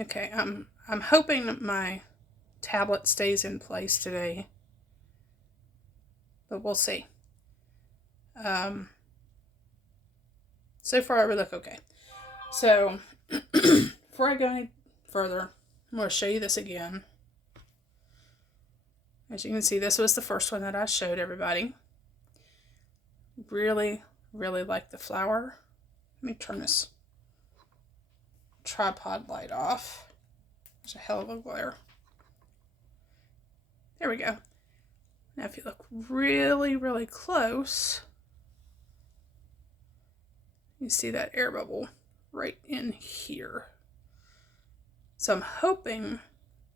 Okay, I'm hoping that my tablet stays in place today, but we'll see. Um, so far, we look okay. So, before I go any further, I'm going to show you this again. As you can see, this was the first one that I showed everybody. Really, really like the flower. Let me turn this tripod light off. There's a hell of a glare. There we go. Now if you look really, really close, you see that air bubble right in here. So I'm hoping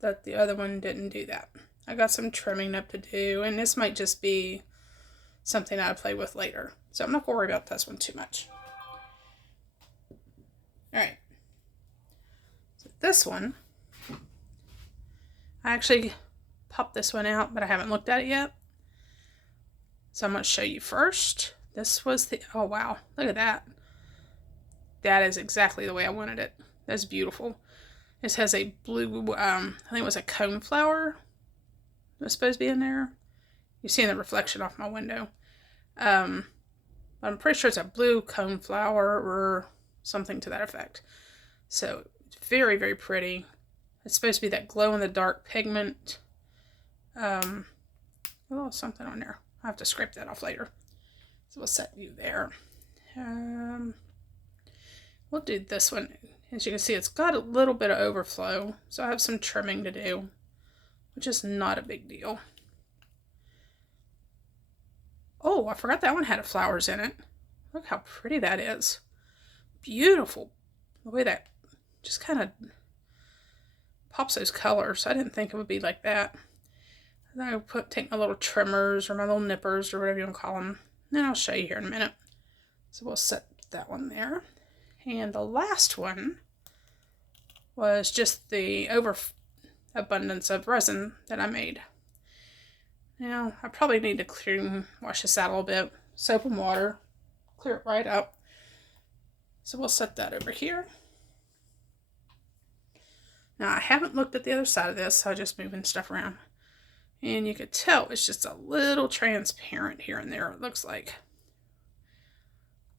that the other one didn't do that. I got some trimming up to do, and this might just be something I'll play with later. So I'm not going to worry about this one too much. Alright. So this one, I actually popped this one out, but I haven't looked at it yet. So I'm going to show you first. This was the, oh wow, look at that. That is exactly the way I wanted it. That's beautiful. This has a blue, I think it was a coneflower that's supposed to be in there. You're seeing the reflection off my window. I'm pretty sure it's a blue coneflower or something to that effect. So, it's very, very pretty. It's supposed to be that glow-in-the-dark pigment. A little something on there. I'll have to scrape that off later. So we'll set you there. We'll do this one. As you can see, it's got a little bit of overflow, so I have some trimming to do, which is not a big deal. Oh, I forgot that one had flowers in it. Look how pretty that is. Beautiful. The way that just kind of pops those colors. I didn't think it would be like that. Then I'll take my little trimmers or my little nippers or whatever you want to call them. And I'll show you here in a minute. So we'll set that one there. And the last one was just the overabundance of resin that I made. Now, I probably need to wash this out a little bit. Soap and water. Clear it right up. So we'll set that over here. Now, I haven't looked at the other side of this, so I'm just moving stuff around. And you could tell it's just a little transparent here and there, it looks like.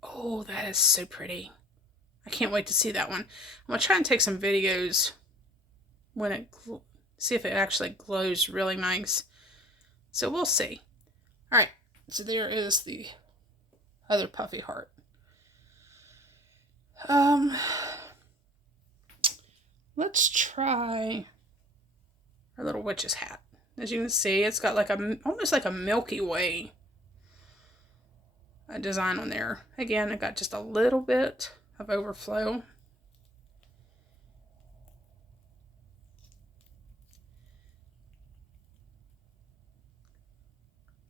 Oh, that is so pretty. I can't wait to see that one. I'm going to try and take some videos when it, see if it actually glows really nice. So we'll see. Alright, so there is the other puffy heart. Let's try our little witch's hat. As you can see, it's got like almost like a Milky Way design on there. Again, I got just a little bit of overflow.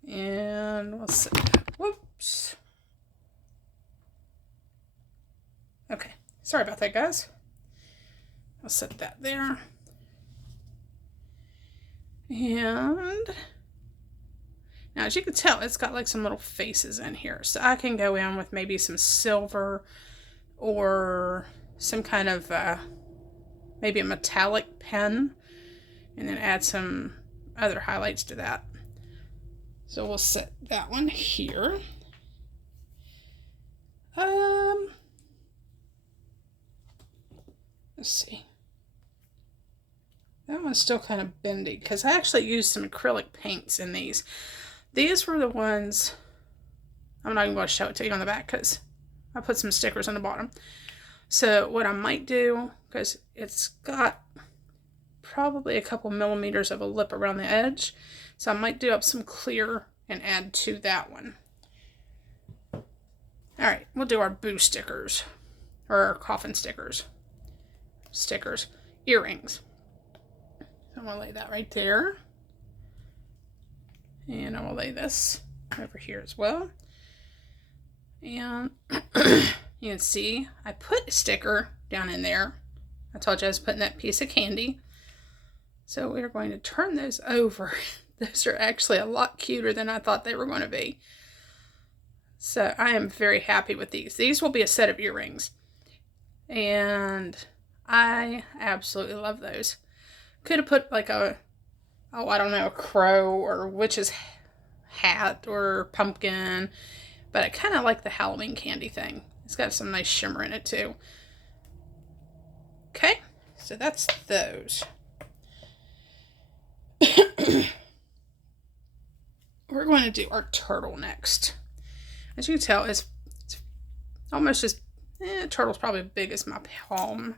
And we'll see. Whoops. Okay, sorry about that, guys. I'll set that there. And now, as you can tell, it's got like some little faces in here. So I can go in with maybe some silver or some kind of maybe a metallic pen, and then add some other highlights to that. So we'll set that one here. Let's see. That one's still kind of bendy because I actually used some acrylic paints in these. These were the ones, I'm not even going to show it to you on the back because I put some stickers on the bottom. So what I might do, because it's got probably a couple millimeters of a lip around the edge, so I might do up some clear and add to that one. Alright, we'll do our boo stickers, or our coffin stickers. Earrings. So I'm going to lay that right there. And I will lay this over here as well. And you can see I put a sticker down in there. I told you I was putting that piece of candy. So we're going to turn those over. Those are actually a lot cuter than I thought they were going to be. So I am very happy with these. These will be a set of earrings. And I absolutely love those. Could have put like I don't know, a crow or witch's hat or pumpkin, but I kind of like the Halloween candy thing. It's got some nice shimmer in it too. Okay, so that's those. We're going to do our turtle next. As you can tell, it's almost as, turtle's probably as big as my palm.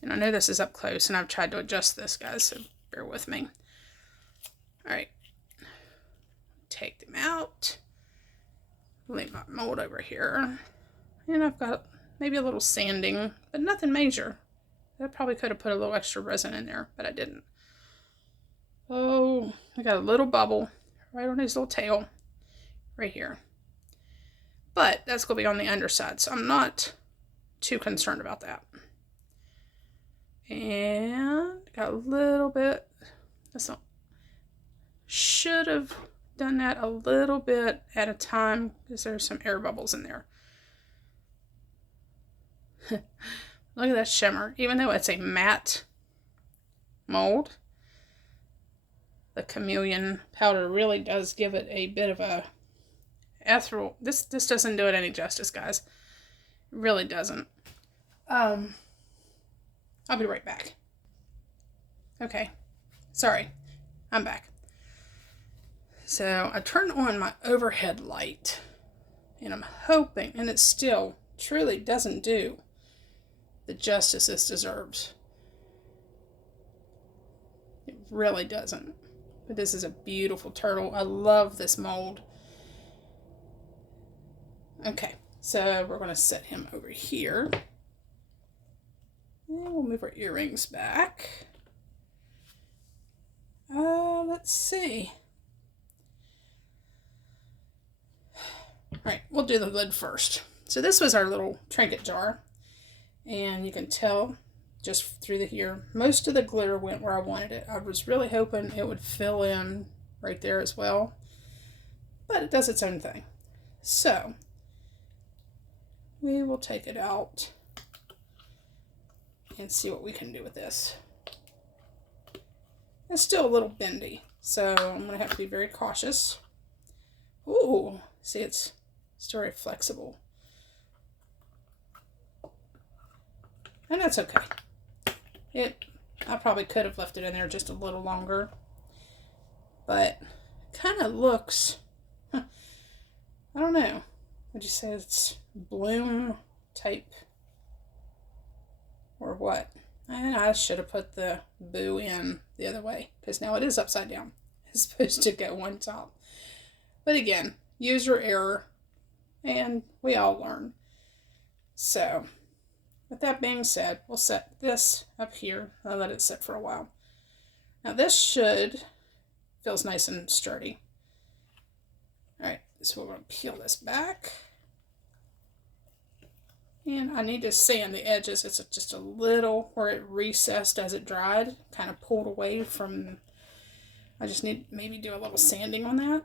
And I know this is up close, and I've tried to adjust this, guys, so bear with me. All right. Take them out. Leave my mold over here. And I've got maybe a little sanding, but nothing major. I probably could have put a little extra resin in there, but I didn't. Oh, I got a little bubble right on his little tail, right here. But that's going to be on the underside, so I'm not too concerned about that. And got a little bit. That's not. Should have done that a little bit at a time because there's some air bubbles in there. Look at that shimmer. Even though it's a matte mold, the chameleon powder really does give it a bit of a ethereal. This doesn't do it any justice, guys. It really doesn't. I'll be right back. Okay. Sorry. I'm back. So I turned on my overhead light, and I'm hoping, and it still truly doesn't do the justice this deserves. It really doesn't. But this is a beautiful turtle. I love this mold. Okay, so we're going to set him over here. And we'll move our earrings back. Let's see. Alright, we'll do the lid first. So this was our little trinket jar. And you can tell just through here, most of the glitter went where I wanted it. I was really hoping it would fill in right there as well. But it does its own thing. So, we will take it out and see what we can do with this. It's still a little bendy, so I'm going to have to be very cautious. Ooh, see, it's still very flexible. And that's okay. I probably could have left it in there just a little longer. But it kind of looks, I don't know. Would you say it's bloom type? Or what? And I should have put the boo in the other way. Because now it is upside down. It's supposed to go on top. But again, user error. And we all learn. So, with that being said, we'll set this up here and let it sit for a while. Now this feels nice and sturdy. Alright, so we're going to peel this back. And I need to sand the edges. It's just a little where it recessed as it dried, kind of pulled away from. I just need maybe do a little sanding on that,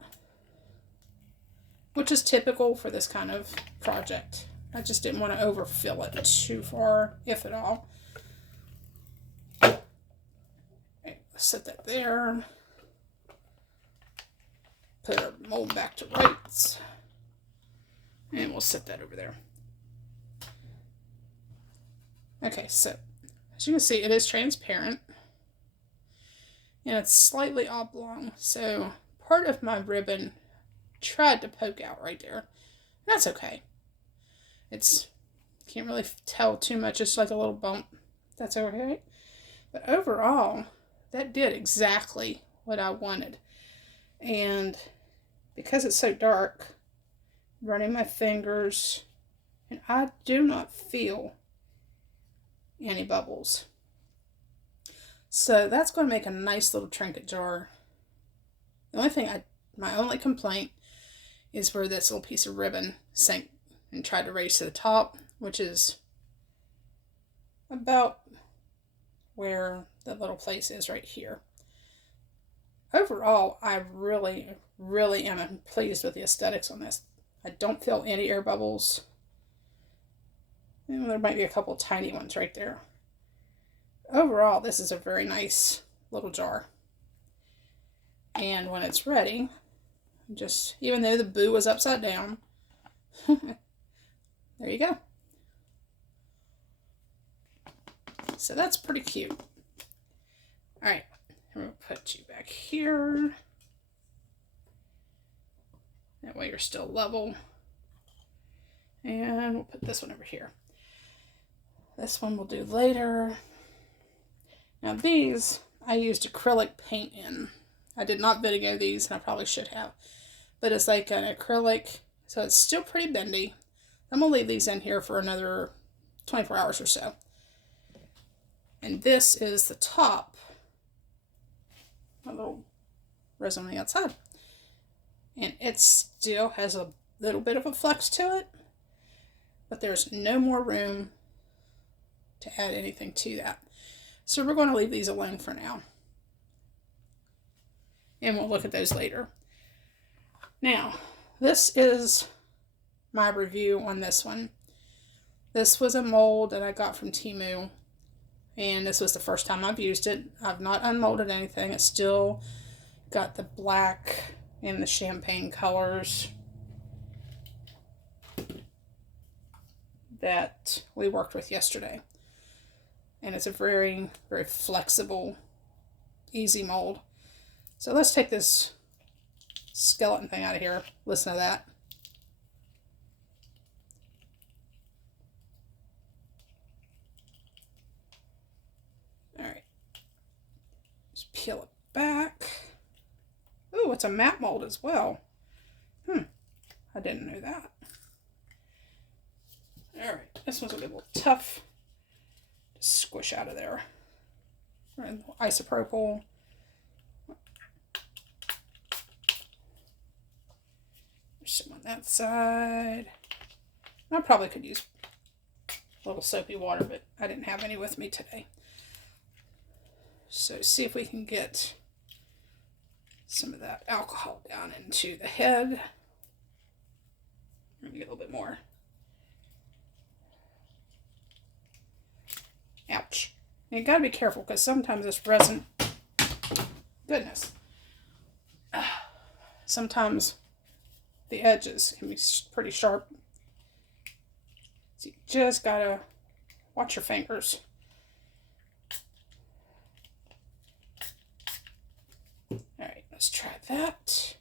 which is typical for this kind of project. I just didn't want to overfill it too far, if at all. Okay, let's set that there. Put our mold back to rights. And we'll set that over there. Okay, so as you can see, it is transparent. And it's slightly oblong. So part of my ribbon tried to poke out right there. That's okay. Can't really tell too much. It's like a little bump. That's okay. But overall, that did exactly what I wanted. And because it's so dark, running my fingers, and I do not feel any bubbles. So that's going to make a nice little trinket jar. The only thing my only complaint is where this little piece of ribbon sank and tried to raise to the top, which is about where the little place is right here. Overall, I really, really am pleased with the aesthetics on this. I don't feel any air bubbles. And there might be a couple tiny ones right there. Overall, this is a very nice little jar. And when it's ready, just, even though the boo was upside down, there you go. So that's pretty cute. All right, I'm going to put you back here. That way you're still level. And we'll put this one over here. This one we'll do later. Now these, I used acrylic paint in. I did not Vidigo these, and I probably should have. But it's like an acrylic, so it's still pretty bendy. I'm going to leave these in here for another 24 hours or so. And this is the top. A little resin on the outside. And it still has a little bit of a flex to it. But there's no more room to add anything to that. So we're going to leave these alone for now. And we'll look at those later. Now, this is my review on this one. This was a mold that I got from Temu. And this was the first time I've used it. I've not unmolded anything. It's still got the black and the champagne colors that we worked with yesterday. And it's a very, very flexible, easy mold. So let's take this skeleton thing out of here. Listen to that. All right. Just peel it back. Ooh, it's a matte mold as well. I didn't know that. All right, this one's a little tough to squish out of there. And isopropyl. There's some on that side. I probably could use a little soapy water, but I didn't have any with me today. So see if we can get some of that alcohol down into the head. Let me get a little bit more. Ouch. You gotta be careful because sometimes this resin, goodness, sometimes the edges can be pretty sharp. So you just gotta watch your fingers. Alright, let's try that.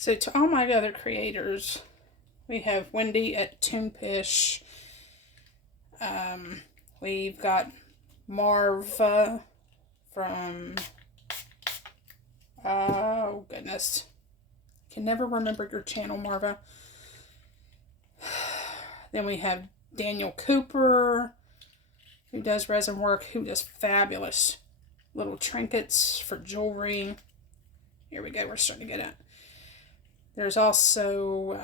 So to all my other creators, we have Wendy at Toonpish. We've got Marva from, oh goodness, I can never remember your channel, Marva. Then we have Daniel Cooper, who does resin work, who does fabulous little trinkets for jewelry. Here we go, we're starting to get it. There's also,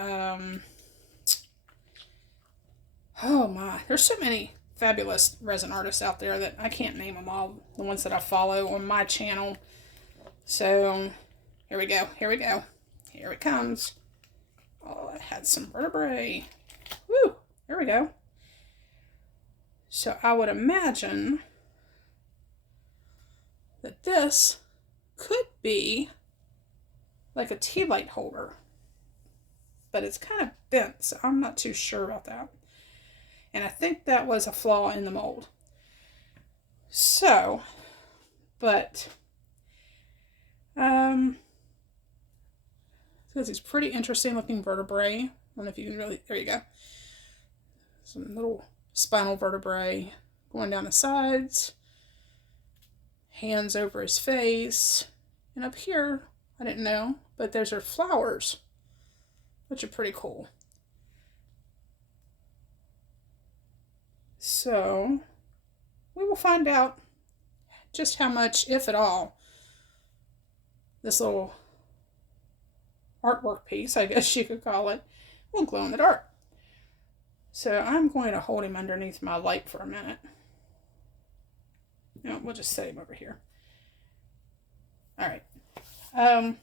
oh my, there's so many fabulous resin artists out there that I can't name them all, the ones that I follow on my channel. So, here we go, here we go. Here it comes. Oh, it had some vertebrae. Woo, there we go. So I would imagine that this could be like a tea light holder. But it's kind of bent, so I'm not too sure about that. And I think that was a flaw in the mold. So, but, so these pretty interesting looking vertebrae. I don't know if you can really, there you go. Some little spinal vertebrae going down the sides. Hands over his face. And up here, I didn't know, but those are flowers, which are pretty cool. So, we will find out just how much, if at all, this little artwork piece, I guess you could call it, will glow in the dark. So I'm going to hold him underneath my light for a minute. No, we'll just set him over here. All right.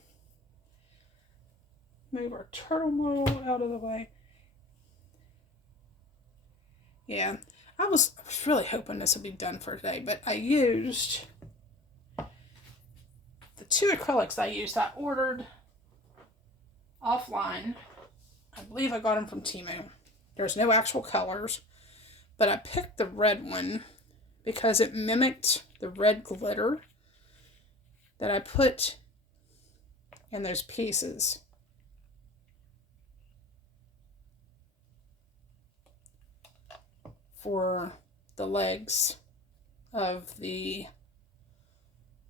Move our turtle model out of the way. Yeah, I was really hoping this would be done for today, but I used the 2 acrylics I ordered offline. I believe I got them from Temu. There's no actual colors, but I picked the red one because it mimicked the red glitter that I put in those pieces. For the legs of the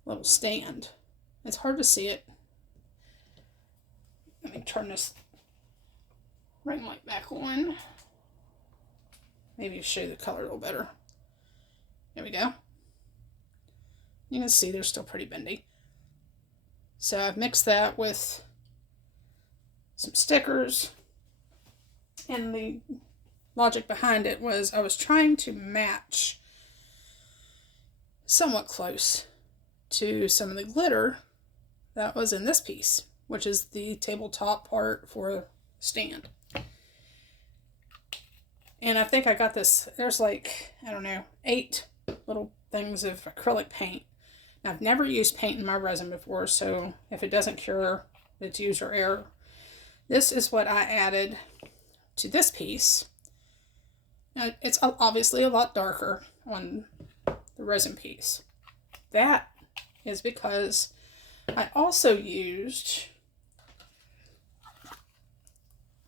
little stand. It's hard to see it. Let me turn this ring light back on. Maybe show the color a little better. There we go. You can see they're still pretty bendy. So I've mixed that with some stickers, and the logic behind it was I was trying to match somewhat close to some of the glitter that was in this piece, which is the tabletop part for stand. And I think I got this, there's like, I don't know, 8 little things of acrylic paint. Now, I've never used paint in my resin before, so if it doesn't cure, it's user error. This is what I added to this piece. Now, it's obviously a lot darker on the resin piece. That is because I also used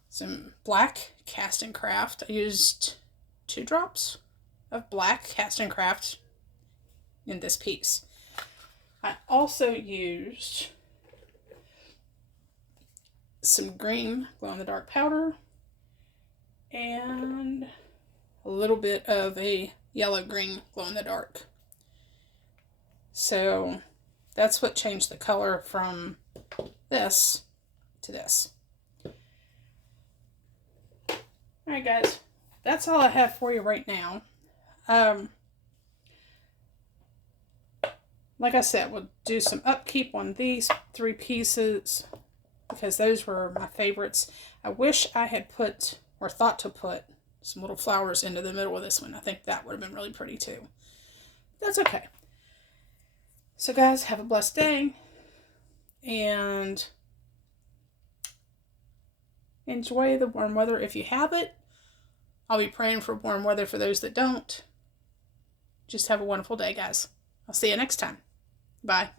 some black Cast and Craft. I used 2 drops of black Cast and Craft in this piece. I also used some green glow-in-the-dark powder and a little bit of a yellow-green glow-in-the-dark. So that's what changed the color from this to this. Alright guys, that's all I have for you right now. Like I said, we'll do some upkeep on these 3 pieces because those were my favorites. I wish I had put, or thought to put, some little flowers into the middle of this one. I think that would have been really pretty too. That's okay. So guys, have a blessed day and enjoy the warm weather if you have it. I'll be praying for warm weather for those that don't. Just have a wonderful day, guys. I'll see you next time. Bye.